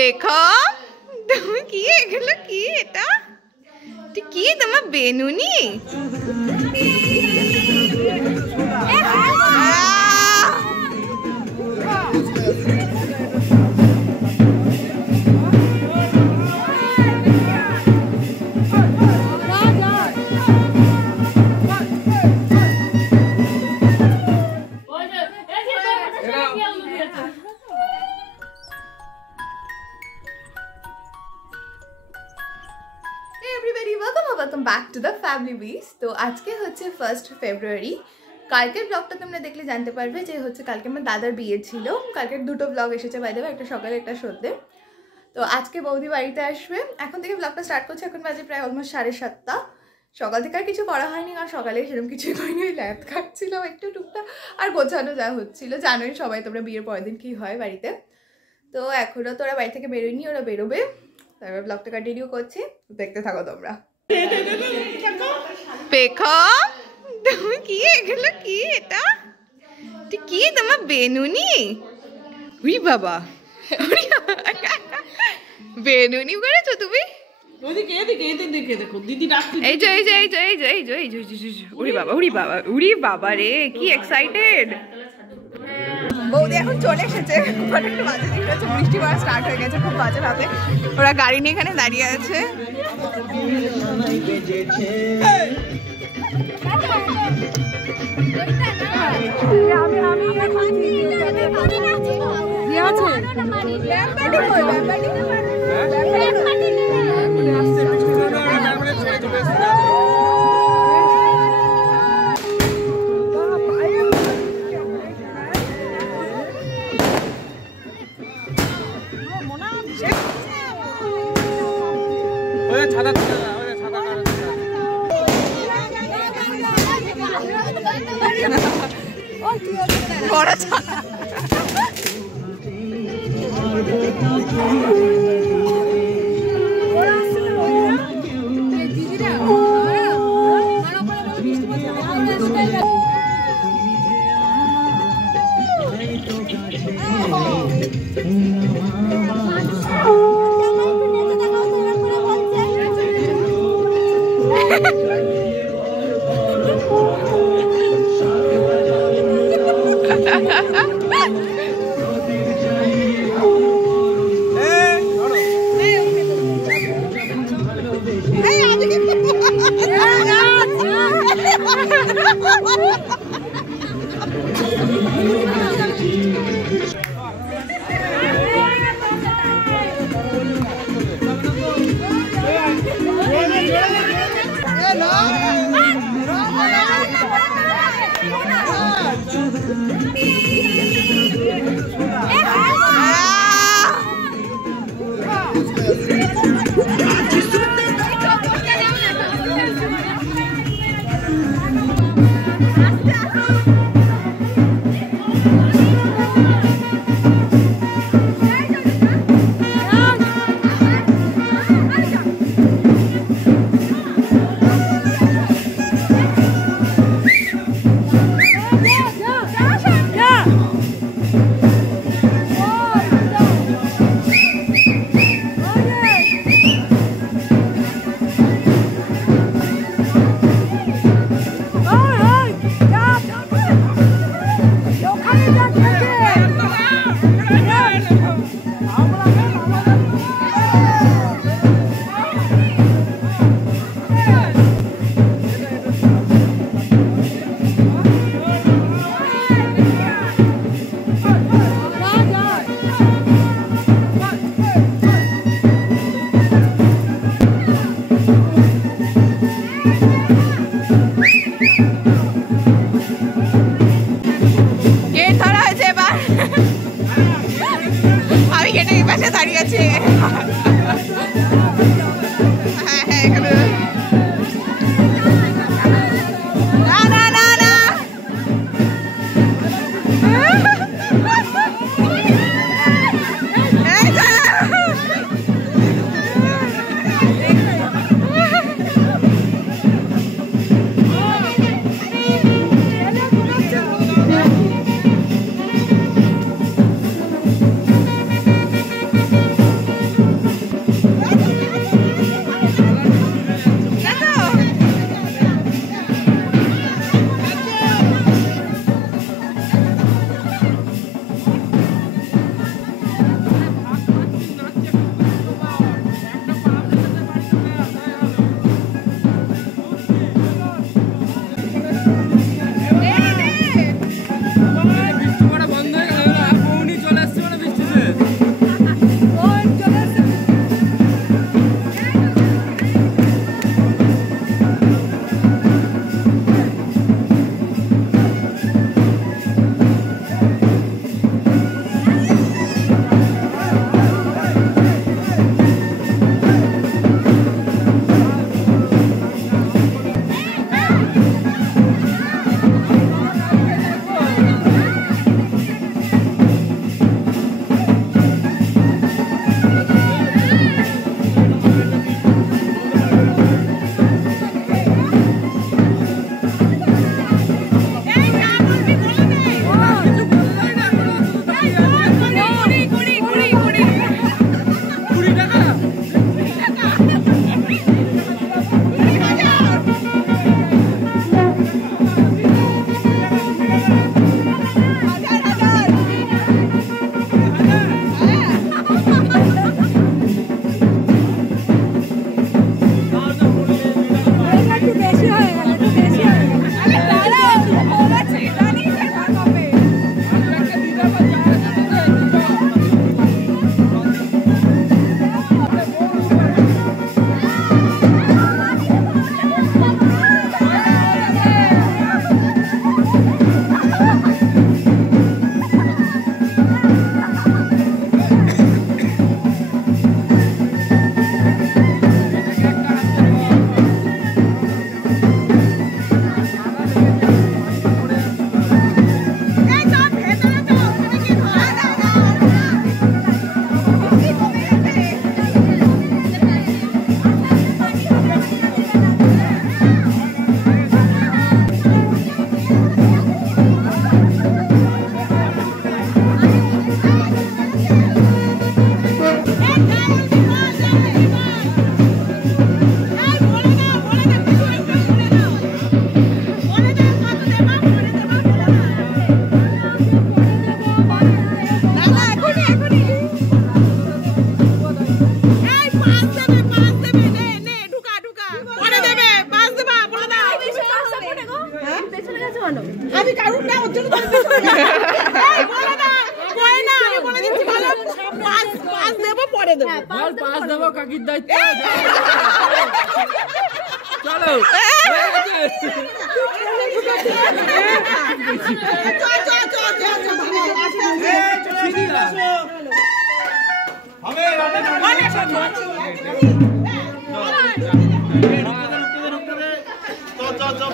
দেখো তুমি কি এগুলো কি এটা কি তোমার বেনুনি welcome back to the family beast তো আজকে হচ্ছে 1st February কালকের ব্লগটা তোমরা দেখলে জানতে পারবে যে হচ্ছে কালকে আমার দাদার বিয়ে ছিল কালকের দুটো ব্লগ এসেছে বাই দ্য ওয়ে একটা সকালে একটা সন্ধ্যে তো আজকে বৌদি বাড়িতে আসবে এখন থেকে ব্লগটা স্টার্ট করছে এখন বাজে প্রায় অলমোস্ট 7:30 সকাল থেকে আর কিছু করা হয়নি কারণ সকালে সেরকম কিছুই করিনি ওই ল্যাদ খাচ্ছিলাম একটু টুকটা আর গোছানো যা হচ্ছিল জানোই সবাই তোমরা বিয়ের পরের দিন কী হয় বাড়িতে তো এখনও তো ওরা বাড়ি থেকে বেরোয়নি ওরা বেরোবে তারপর ব্লগটা কন্টিনিউ করছি দেখতে থাকো তোমরা দেখো তুমি কি এগুলো কি এটা কি তোমার বেনুনি উই বাবা বেনুনি করেছো তুমি উড়ি বাবা রে কি এক্সাইটেড বৌদি এখন চলে এসেছে একটু বাজে দিক রয়েছে বৃষ্টি পড়া স্টার্ট হয়ে গেছে খুব বাজে ভাবে ওরা গাড়ি নিয়ে এখানে দাঁড়িয়ে আছে বড় ছাতা দাঁড়িয়ে আছে হ্যাঁ হ্যাঁ এখানে না না না না করে দেবো। বল পাস দেবো কাকির দায়িত্ব। চলো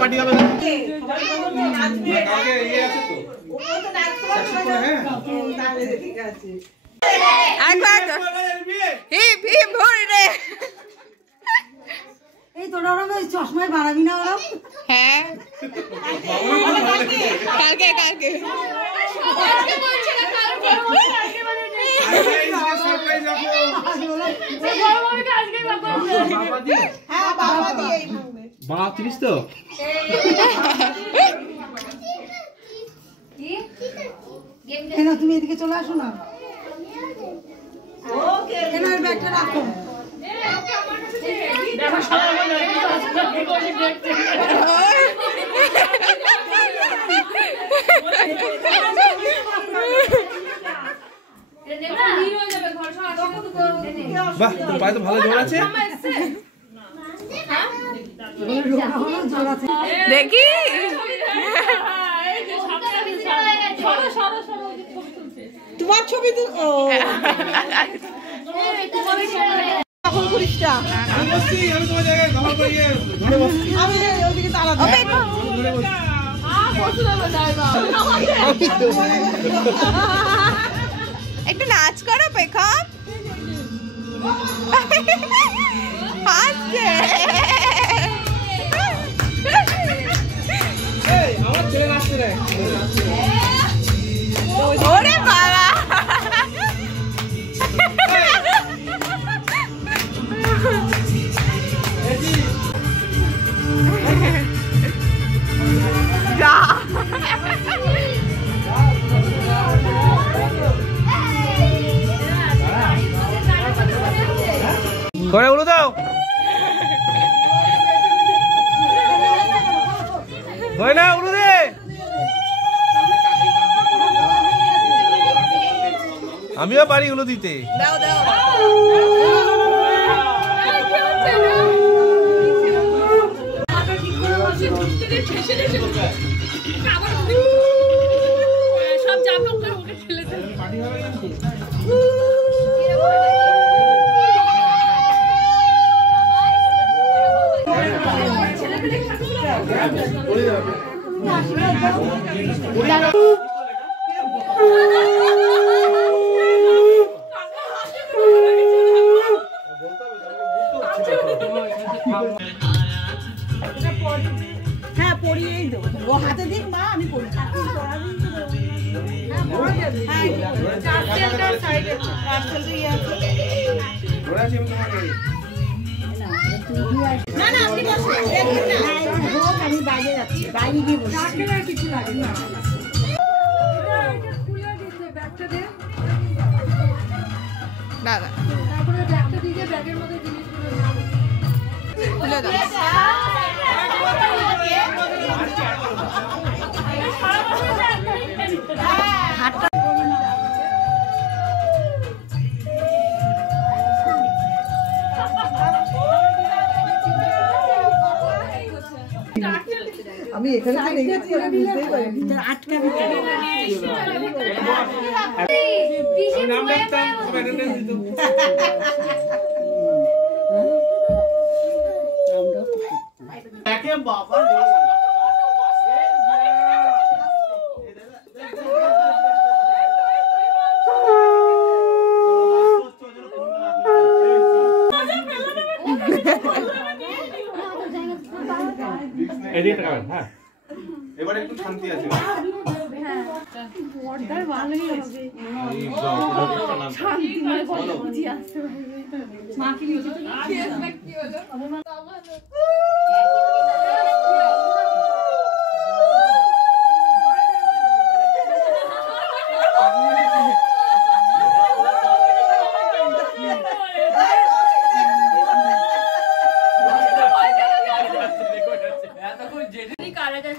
পার্টি হবে এই তোরা ওরম ওই চশমায় বাড়াবি না ওরম? হ্যাঁ কালকে কালকে বাবা চিনিস তো কেন তুমি এদিকে চলে আসো না। কেন এই ব্যাগটা রাখো। বাহ তোর পায়ে তো ভালো জোর আছে দেখি তোমার ছবি তো দখল করিস না। আমি বসছি আমি তোমার জায়গায় দখল করি ধরে বসছি আমি ওইদিকে তাড়া ধরে বসছি একটু নাচ করো পেখম হাসছে এই আমার ছেলে নাচতে দেয় ওরে বাবা যা করে উড়ো দাও হয় না উড়ো দে আমিও পারি উড়ো দিতে দাও দাও সব জামা করে ওকে ফেলে দেয়। হ্যাঁ পরিয়েই দেবো। ও হাতে দিক মা আমি পরি। না না আপনি বসুন। আমি বাইরে যাচ্ছি বাইরে গিয়ে বসছি। কিছু লাগে না। দাদা তারপরে ব্যাগটা দিয়ে ব্যাগের মধ্যে জিনিসগুলো খুলে দাও আমি এখানে তো দেখেছি আমি বুঝতেই পারিনি আটকাবি নাম ডাকতাম অ্যাটেন্ডেন্স দিত একে বাবা এদিকে তাকাবেন হ্যাঁ এবারে একটু শান্তি আছে বড়টার ভালোই হবে শান্তি মানে কত বুঝি আসতে মা কি হলো কি হলো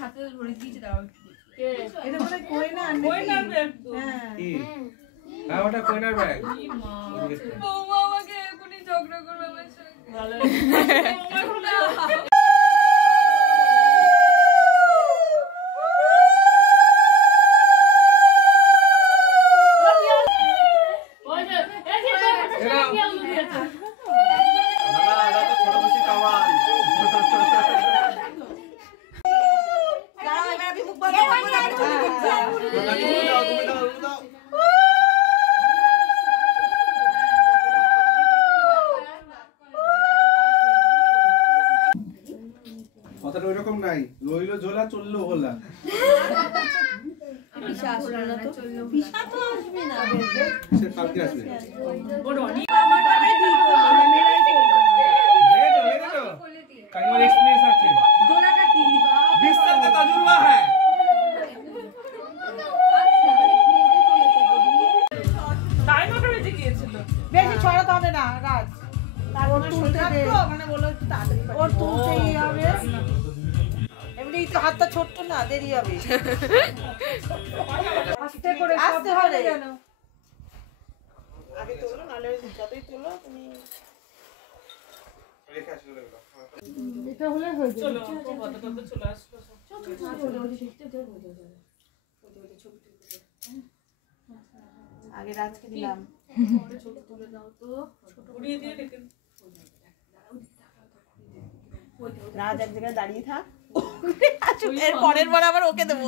হাতে ধরে দিয়েছে দাও এটা মনে কই না হ্যাঁ হ্যাঁ ওটা কয়নার ব্যাগ বৌমা আমাকে এখনই ঝগড়া করবে আমার সঙ্গে। কথাটা ওইরকম নাই, রইলো ঝোলা চললো হোলা। সে কালকে আসবে। কাকিমার এক্সপেরিয়েন্স আছে, বিস্তার का तजुर्बा है। বেশি ছড়াতে হবে না রাজ, ওর তুলতে দে, মানে বলো একটু তাড়াতাড়ি ওর তুলতেই হবে, এমনি তো হাতটা ছোট্ট না, দেরি হবে, আস্তে করে আস্তে হবে যেন আগে তোলো, নালে যতই তোলো তুমি রেখে আসলে এগুলো। এটা হলে হয়ে যাবে। আগে রাজকে দিলাম, রাজ এক জায়গায় দাঁড়িয়ে থাক, এর পরের বার আবার ওকে দেবো।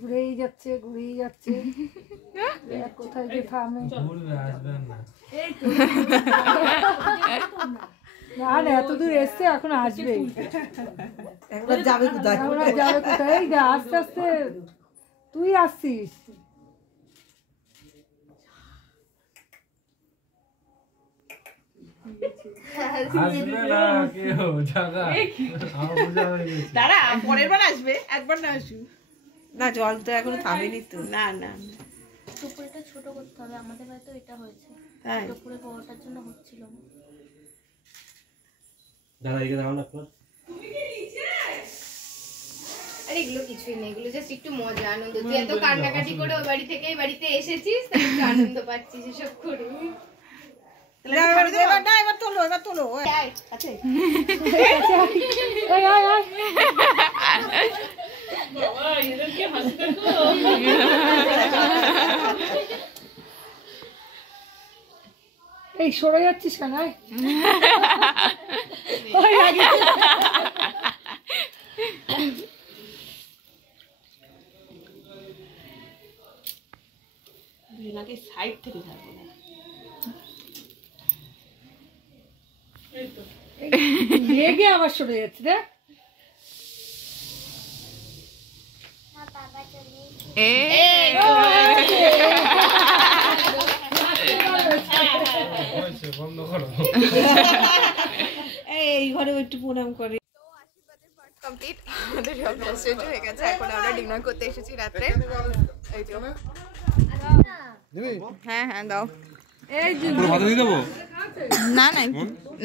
ঘুরেই যাচ্ছে ঘুরেই যাচ্ছে, কোথায় যে থামে না, এত দূর এসছে এখন আসবে, একবার যাবে কোথায়, যাবে কোথায়, এই যা আস্তে আস্তে তুই আসছিস। দাঁড়া পরের বার আসবে, একবার না আসুক না, জল তো এখনো থামেনি তো, না না টুকুরটা ছোট করতে হবে, আমাদের বাড়িতে এটা হয়েছে, তাই টুকুরে বড়টার জন্য হচ্ছিল না। দাদা এখানে দাও না একবার। আরে এগুলো কিছুই নেই, এগুলো জাস্ট একটু মজা আনন্দ। তুই এত কান্নাকাটি করে ওই বাড়ি থেকে এই বাড়িতে এসেছিস, তাই একটু আনন্দ পাচ্ছিস এসব করে। না এবার তোলো, এবার তোলো আছে এই সরে যাচ্ছিস কেন? নাকি সাইড থেকে থাকবো না, রেগে আবার সরে যাচ্ছে দেখ। এই ঘরে একটু প্রণাম করে। কমপ্লিট, আমাদের সব ড্রেস চেঞ্জ হয়ে গেছে, এখন আমরা ডিনার করতে এসেছি রাত্রে। এই যে হ্যাঁ হ্যাঁ দাও, না না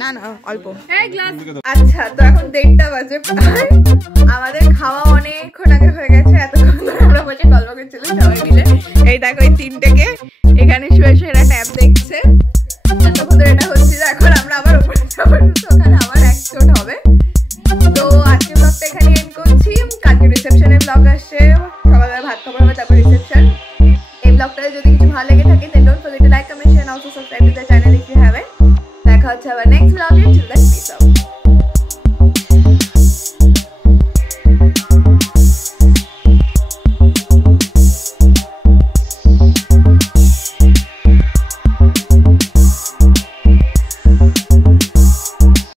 না না অল্প। আচ্ছা তো এখন 1:30 বাজে, আমাদের খাওয়া অনেকক্ষণ আগে হয়ে গেছে, এতক্ষণ ধরে আমরা বসে গল্প করছিলাম সবাই মিলে। এই দেখো এই 3টেকে এখানে শুয়ে শুয়ে এরা ট্যাব দেখছে, এতক্ষণ ধরে এটা হচ্ছিল। এখন আমরা আবার উপরে যাবো, ওখানে আবার একচোট হবে। তো আজকের ব্লগটা এখানে এন্ড করছি। কালকে রিসেপশনের ব্লগ আসছে, সকালবেলা ভাত খাবার হবে, তারপর রিসেপশন। এই ব্লগটাতে যদি কিছু ভালো লেগে থাকে, then don't forget to like, comment, share and also subscribe to the channel if you haven't. দেখা হচ্ছে আবার নেক্সট